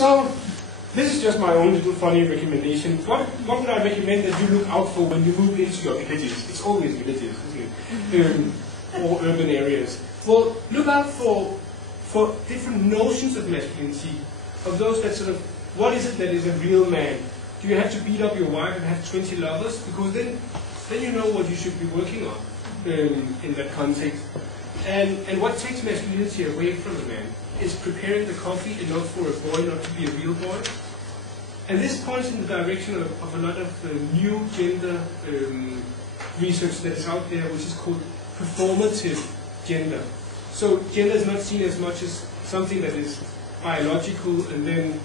So, this is just my own little funny recommendation. What would I recommend that you look out for when you move into your villages? It's always villages, isn't it? Or urban areas. Well, look out for different notions of masculinity, of those that sort of, what is it that is a real man? Do you have to beat up your wife and have 20 lovers? Because then you know what you should be working on in that context. And what takes masculinity away from a man is preparing the coffee enough for a boy not to be a real boy. And this points in the direction of a lot of new gender research that is out there, which is called performative gender. So gender is not seen as much as something that is biological, and then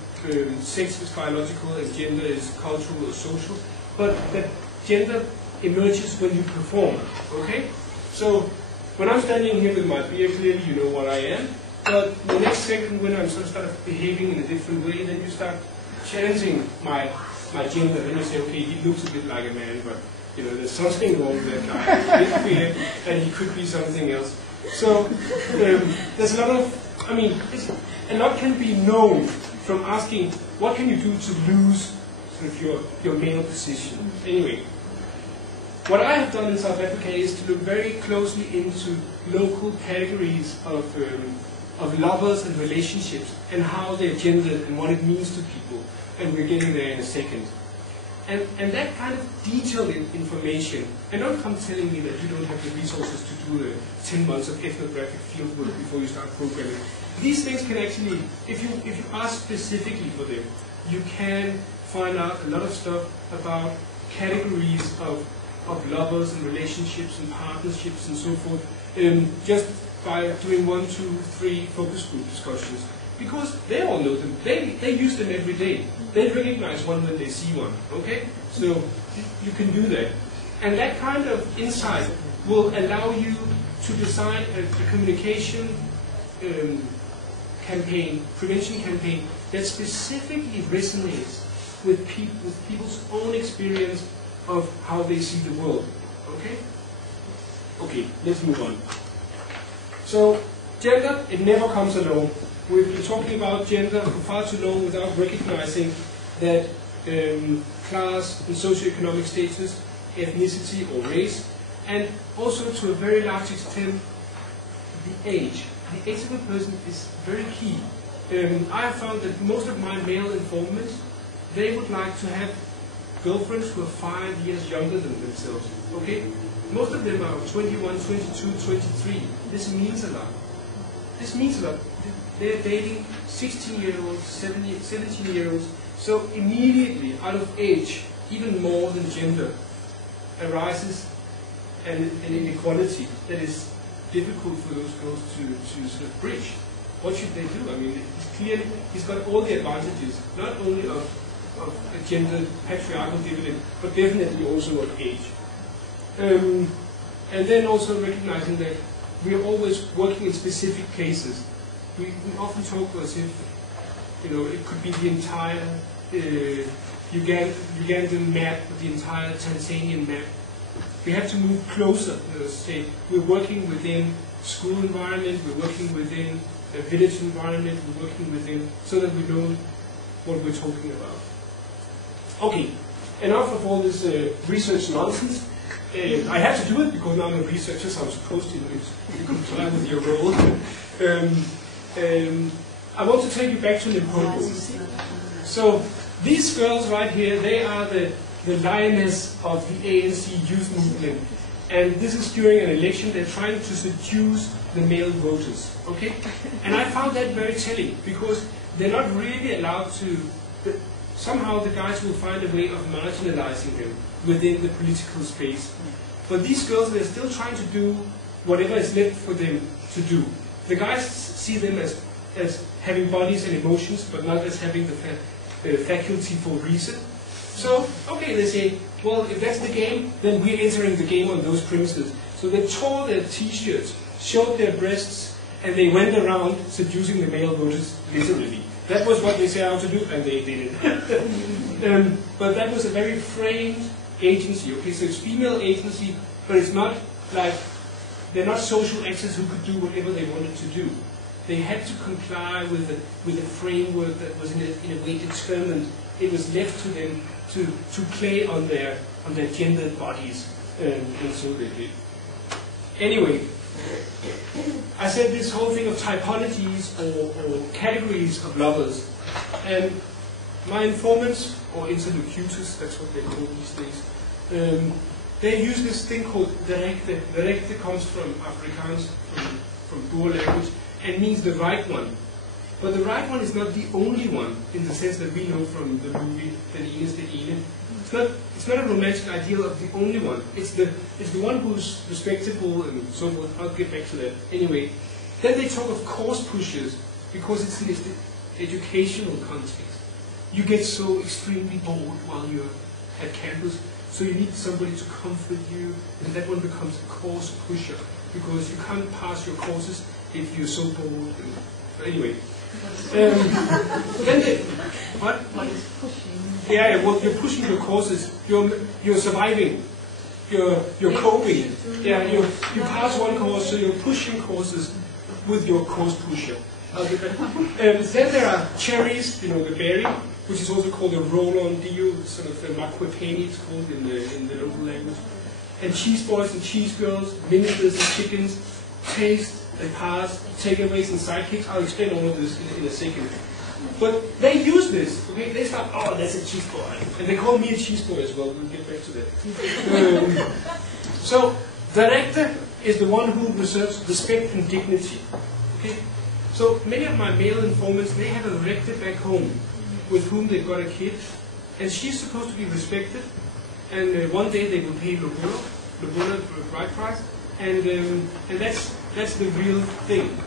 sex is biological and gender is cultural or social, but that gender emerges when you perform, okay? So when I'm standing here with my beard, clearly you know what I am, but the next second when I'm sort of start behaving in a different way, then you start challenging my gender, then you say, okay, he looks a bit like a man, but you know, there's something wrong with that guy. He's weird, and he could be something else. So there's a lot of, I mean, a lot can be known from asking, what can you do to lose sort of your male position? Anyway, what I have done in South Africa is to look very closely into local categories of lovers and relationships and how they're gendered and what it means to people. And we're getting there in a second. And that kind of detailed information, and don't come telling me that you don't have the resources to do 10 months of ethnographic fieldwork before you start programming. These things can actually, if you ask specifically for them, you can find out a lot of stuff about categories of lovers and relationships and partnerships and so forth, just by doing 1, 2, 3 focus group discussions. Because they all know them. They use them every day. They recognize one when they see one. Okay? So you can do that. And that kind of insight will allow you to design a communication campaign, prevention campaign, that specifically resonates with people's own experience of how they see the world. Okay? Okay, let's move on. So, gender, it never comes alone. We've been talking about gender for far too long without recognizing that class and socioeconomic status, ethnicity or race, and also to a very large extent, the age. The age of a person is very key. I have found that most of my male informants, they would like to have girlfriends who are 5 years younger than themselves. Okay? Most of them are 21, 22, 23. This means a lot. This means a lot. They're dating 16-year-olds, 17-year-olds. So immediately, out of age, even more than gender, arises an inequality that is difficult for those girls to sort of bridge. What should they do? I mean, clearly, he's got all the advantages, not only of a gender patriarchal dividend, but definitely also of age. And then also recognizing that we are always working in specific cases. We often talk as if, you know, it could be the entire Ugandan map, or the entire Tanzanian map. We have to move closer, say, we're working within school environment, we're working within a village environment, we're working within, so that we know what we're talking about. Okay, enough of all this research nonsense. I have to do it because now I'm a researcher, so I'm supposed to comply with your role. I want to take you back to Limpopo. So these girls right here, they are the lioness of the ANC youth movement. And this is during an election. They're trying to seduce the male voters. Okay? And I found that very telling because they're not really allowed to. Somehow the guys will find a way of marginalizing them within the political space. But these girls, they're still trying to do whatever is left for them to do. The guys see them as having bodies and emotions, but not as having the faculty for reason. So, okay, they say, well, if that's the game, then we're entering the game on those premises. So they tore their t-shirts, showed their breasts, and they went around seducing the male voters, literally. That was what they set out to do, and they did it. But that was a very framed agency. Okay, so it's female agency, but it's not like they're not social actors who could do whatever they wanted to do. they had to comply with the framework that was in a way determined. It was left to them to play on their gendered bodies, and so they did. Anyway, I said this whole thing of typologies or categories of lovers, and my informants, or interlocutors, that's what they call these days, they use this thing called direkte. Direkte comes from Afrikaans, from Boer language, and means the right one. But the right one is not the only one, in the sense that we know from the movie Den Eneste Ene. It's not a romantic ideal of the only one. It's the one who's respectable and so forth. I'll get back to that. Anyway, then they talk of course pushers, because it's in the educational context. You get so extremely bored while you're at campus, so you need somebody to comfort you, and that one becomes a course pusher, because you can't pass your courses if you're so bored. Anyway. Then what is pushing? Yeah, well, you're pushing your courses. You're surviving. You're coping. Yeah, you pass one course, so you're pushing courses with your course pusher. Then there are cherries, you know, the berry, which is also called a roll-on deal, sort of a makwepeni, it's called in the local language. And cheese boys and cheese girls, ministers and chickens, taste. They pass, takeaways and sidekicks. I'll explain all of this in a second. But they use this, okay? They start, oh, that's a cheese boy. And they call me a cheese boy as well. We'll get back to that. So, direkte is the one who reserves respect and dignity. Okay? So, many of my male informants, they have a direkte back home with whom they've got a kid. And she's supposed to be respected. And one day they will pay Lobola for a bride price. And that's the real thing.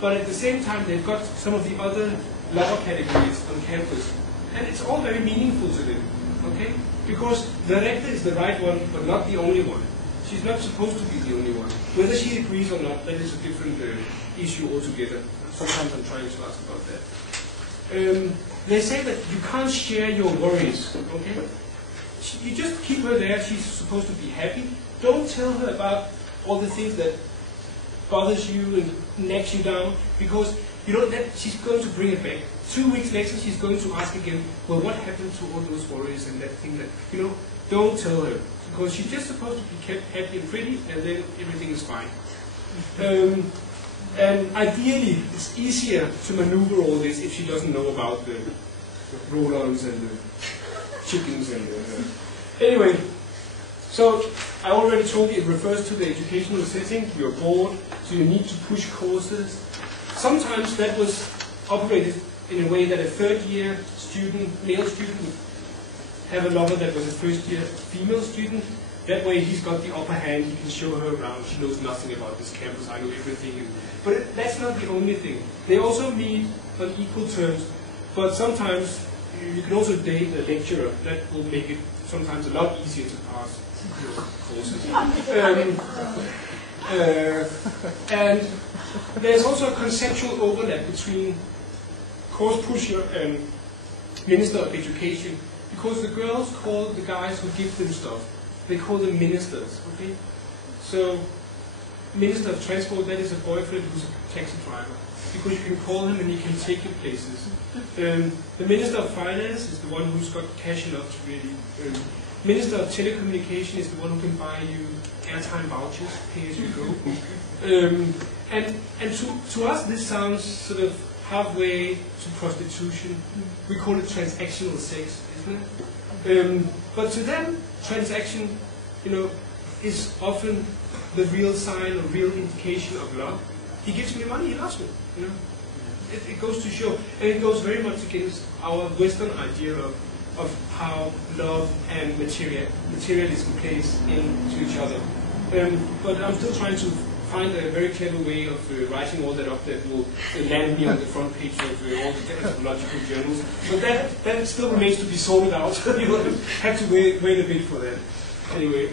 But at the same time, they've got some of the other lover categories on campus. And it's all very meaningful to them, okay? Because direkte is the right one, but not the only one. She's not supposed to be the only one. Whether she agrees or not, that is a different issue altogether. Sometimes I'm trying to ask about that. They say that you can't share your worries, okay? You just keep her there. She's supposed to be happy. Don't tell her about all the things that bothers you and knocks you down, because you don't let, she's going to bring it back. 2 weeks later, she's going to ask again, well, what happened to all those worries and that thing that, you know, don't tell her, because she's just supposed to be kept happy and pretty, and then everything is fine. And ideally, it's easier to maneuver all this if she doesn't know about the roll-ons and the chickens and anyway. So, I already told you it refers to the educational setting. You're bored, so you need to push courses. Sometimes that was operated in a way that a third-year student, male student, would have a lover that was a first-year female student. That way he's got the upper hand, he can show her around, she knows nothing about this campus, I know everything. But that's not the only thing. They also meet on equal terms, but sometimes you can also date a lecturer. That will make it sometimes a lot easier to pass your courses. And there's also a conceptual overlap between course pusher and minister of education, because the girls call the guys who give them stuff, they call them ministers, okay? So, minister of transport, that is a boyfriend who's a taxi driver, because you can call him and he can take you places. The minister of finance is the one who's got cash enough to really. Minister of telecommunication is the one who can buy you airtime vouchers, pay as you go. And to us this sounds sort of halfway to prostitution. We call it transactional sex, isn't it? But to them, transaction, you know, is often the real sign or real indication of love. He gives me money, he loves me, you know. It goes to show, and it goes very much against our Western idea of how love and materialism plays into each other. But I'm still trying to find a very clever way of writing all that up that will land me on the front page of all the anthropological journals. But that still remains to be sorted out. You will have to wait a bit for that. Anyway.